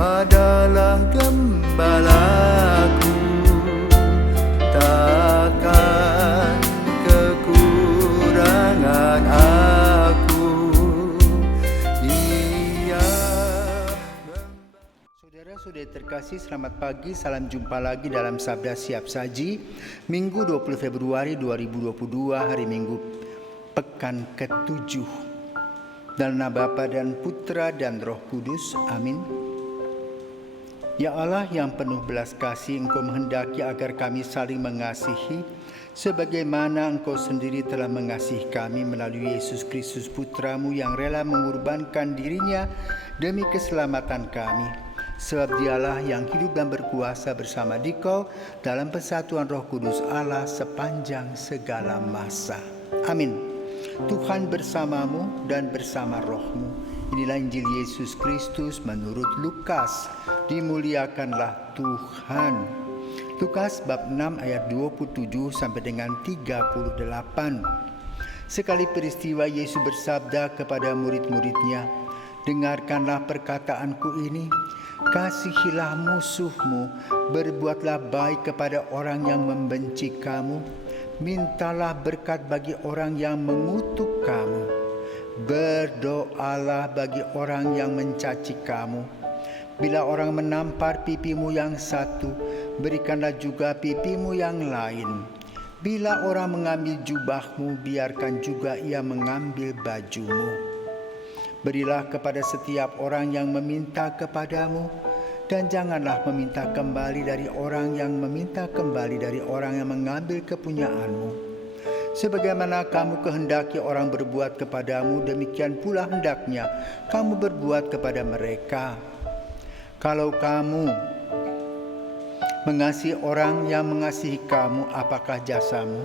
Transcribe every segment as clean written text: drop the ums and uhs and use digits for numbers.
adalah gembalaku, takkan kekurangan aku. Ia Saudara-saudari terkasih, selamat pagi, salam jumpa lagi dalam Sabda Siap Saji, Minggu 20 Februari 2022, hari Minggu, pekan ke-7. Dalam nama Bapa dan Putra dan Roh Kudus, amin. Ya Allah yang penuh belas kasih, Engkau menghendaki agar kami saling mengasihi, sebagaimana Engkau sendiri telah mengasihi kami melalui Yesus Kristus Putramu yang rela mengorbankan dirinya demi keselamatan kami. Sebab Dialah yang hidup dan berkuasa bersama Dikau dalam persatuan Roh Kudus Allah sepanjang segala masa. Amin. Tuhan bersamamu dan bersama rohmu. Inilah Injil Yesus Kristus menurut Lukas. Dimuliakanlah Tuhan. Lukas bab 6 ayat 27 sampai dengan 38. Sekali peristiwa Yesus bersabda kepada murid-muridnya, "Dengarkanlah perkataanku ini, kasihilah musuhmu, berbuatlah baik kepada orang yang membenci kamu, mintalah berkat bagi orang yang mengutuk kamu, berdoalah bagi orang yang mencaci kamu. Bila orang menampar pipimu yang satu, berikanlah juga pipimu yang lain. Bila orang mengambil jubahmu, biarkan juga ia mengambil bajumu. Berilah kepada setiap orang yang meminta kepadamu, dan janganlah meminta kembali dari orang yang meminta kembali dari orang yang mengambil kepunyaanmu. Sebagaimana kamu kehendaki orang berbuat kepadamu, demikian pula hendaknya kamu berbuat kepada mereka. Kalau kamu mengasihi orang yang mengasihi kamu, apakah jasamu?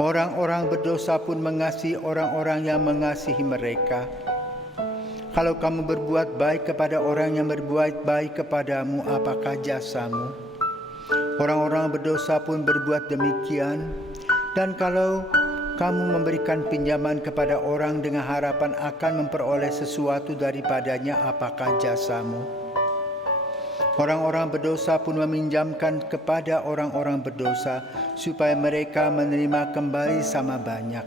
Orang-orang berdosa pun mengasihi orang-orang yang mengasihi mereka. Kalau kamu berbuat baik kepada orang yang berbuat baik kepadamu, apakah jasamu? Orang-orang berdosa pun berbuat demikian. Dan kalau kamu memberikan pinjaman kepada orang dengan harapan akan memperoleh sesuatu daripadanya, apakah jasamu? Orang-orang berdosa pun meminjamkan kepada orang-orang berdosa supaya mereka menerima kembali sama banyak.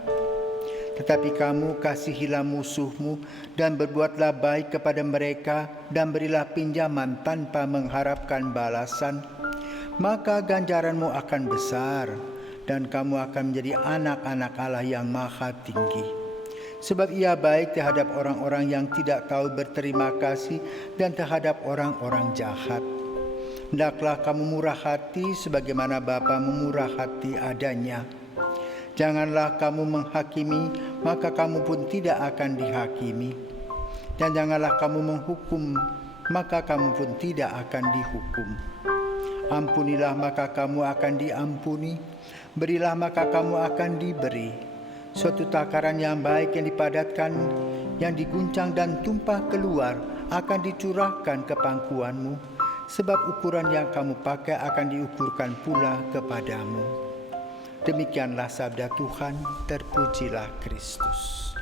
Tetapi kamu kasihilah musuhmu dan berbuatlah baik kepada mereka dan berilah pinjaman tanpa mengharapkan balasan. Maka ganjaranmu akan besar dan kamu akan menjadi anak-anak Allah yang maha tinggi. Sebab Ia baik terhadap orang-orang yang tidak tahu berterima kasih dan terhadap orang-orang jahat. Hendaklah kamu murah hati sebagaimana Bapamu murah hati adanya. Janganlah kamu menghakimi, maka kamu pun tidak akan dihakimi. Dan janganlah kamu menghukum, maka kamu pun tidak akan dihukum. Ampunilah, maka kamu akan diampuni. Berilah, maka kamu akan diberi. Suatu takaran yang baik yang dipadatkan, yang diguncang dan tumpah keluar, akan dicurahkan ke pangkuanmu. Sebab ukuran yang kamu pakai akan diukurkan pula kepadamu." Demikianlah sabda Tuhan, terpujilah Kristus.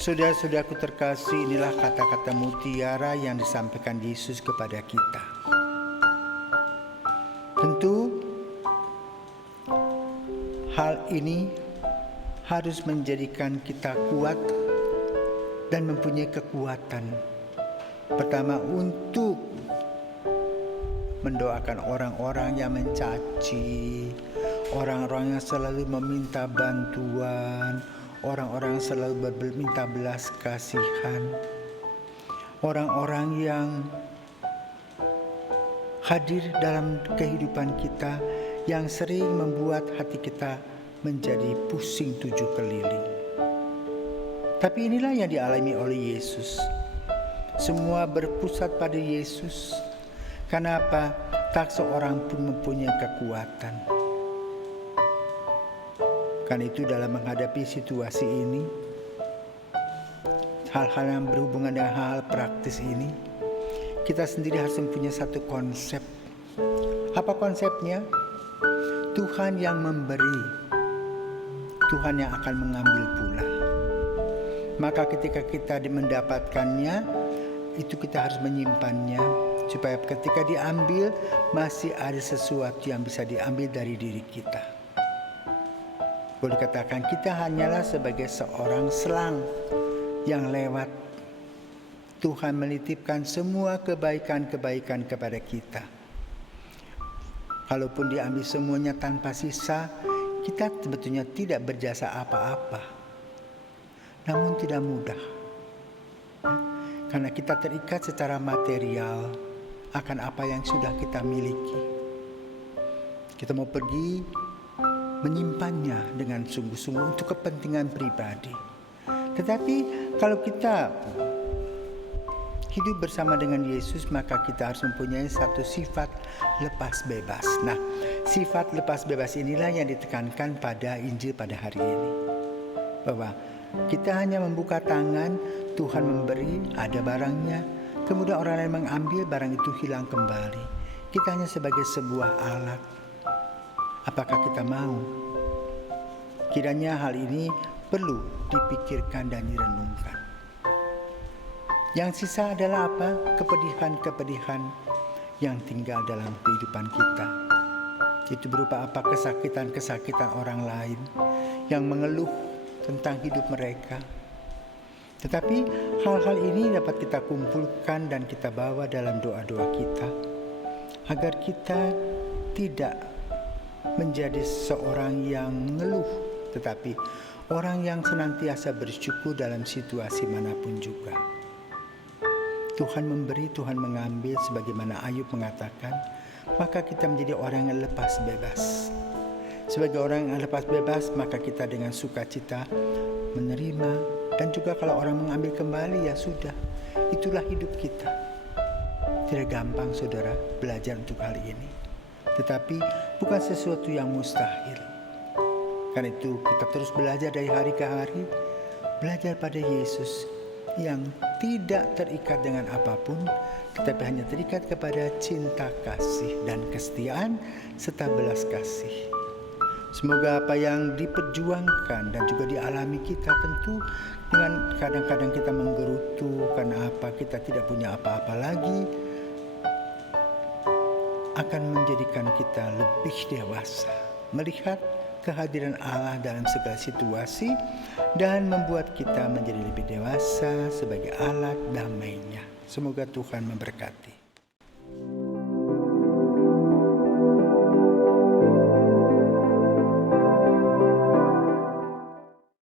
Saudara-saudaraku terkasih, inilah kata-kata mutiara yang disampaikan Yesus kepada kita. Tentu hal ini harus menjadikan kita kuat dan mempunyai kekuatan. Pertama, untuk mendoakan orang-orang yang mencaci, orang-orang yang selalu meminta bantuan, orang-orang yang selalu meminta belas kasihan, orang-orang yang hadir dalam kehidupan kita yang sering membuat hati kita menjadi pusing 7 keliling. Tapi inilah yang dialami oleh Yesus. Semua berpusat pada Yesus. Kenapa? Tak seorang pun mempunyai kekuatan. Karena itu dalam menghadapi situasi ini, hal-hal yang berhubungan dengan hal praktis ini, kita sendiri harus mempunyai satu konsep. Apa konsepnya? Tuhan yang memberi, Tuhan yang akan mengambil pula. Maka ketika kita mendapatkannya, itu kita harus menyimpannya supaya ketika diambil masih ada sesuatu yang bisa diambil dari diri kita. Boleh dikatakan kita hanyalah sebagai seorang selang yang lewat. Tuhan menitipkan semua kebaikan-kebaikan kepada kita. Kalaupun diambil semuanya tanpa sisa, kita sebetulnya tidak berjasa apa-apa. Namun tidak mudah. Karena kita terikat secara material akan apa yang sudah kita miliki. Kita mau pergi menyimpannya dengan sungguh-sungguh untuk kepentingan pribadi. Tetapi kalau kita hidup bersama dengan Yesus, maka kita harus mempunyai satu sifat lepas bebas. Nah, sifat lepas bebas inilah yang ditekankan pada Injil pada hari ini. Bahwa kita hanya membuka tangan, Tuhan memberi, ada barangnya, kemudian orang lain mengambil, barang itu hilang kembali. Kita hanya sebagai sebuah alat. Apakah kita mau? Kiranya hal ini perlu dipikirkan dan direnungkan. Yang sisa adalah apa? Kepedihan-kepedihan yang tinggal dalam kehidupan kita. Itu berupa apa? Kesakitan-kesakitan orang lain yang mengeluh tentang hidup mereka. Tetapi hal-hal ini dapat kita kumpulkan dan kita bawa dalam doa-doa kita, agar kita tidak menjadi seorang yang mengeluh, tetapi orang yang senantiasa bersyukur dalam situasi manapun juga. Tuhan memberi, Tuhan mengambil, sebagaimana Ayub mengatakan, maka kita menjadi orang yang lepas bebas. Sebagai orang yang lepas bebas, maka kita dengan sukacita menerima, dan juga kalau orang mengambil kembali, ya sudah, itulah hidup kita. Tidak gampang, saudara, belajar untuk hal ini, tetapi bukan sesuatu yang mustahil. Karena itu kita terus belajar dari hari ke hari, belajar pada Yesus yang tidak terikat dengan apapun, tetapi hanya terikat kepada cinta kasih dan kesetiaan serta belas kasih. Semoga apa yang diperjuangkan dan juga dialami kita, tentu dengan kadang-kadang kita menggerutu karena apa, kita tidak punya apa-apa lagi, akan menjadikan kita lebih dewasa, melihat kehadiran Allah dalam segala situasi dan membuat kita menjadi lebih dewasa sebagai alat damainya. Semoga Tuhan memberkati.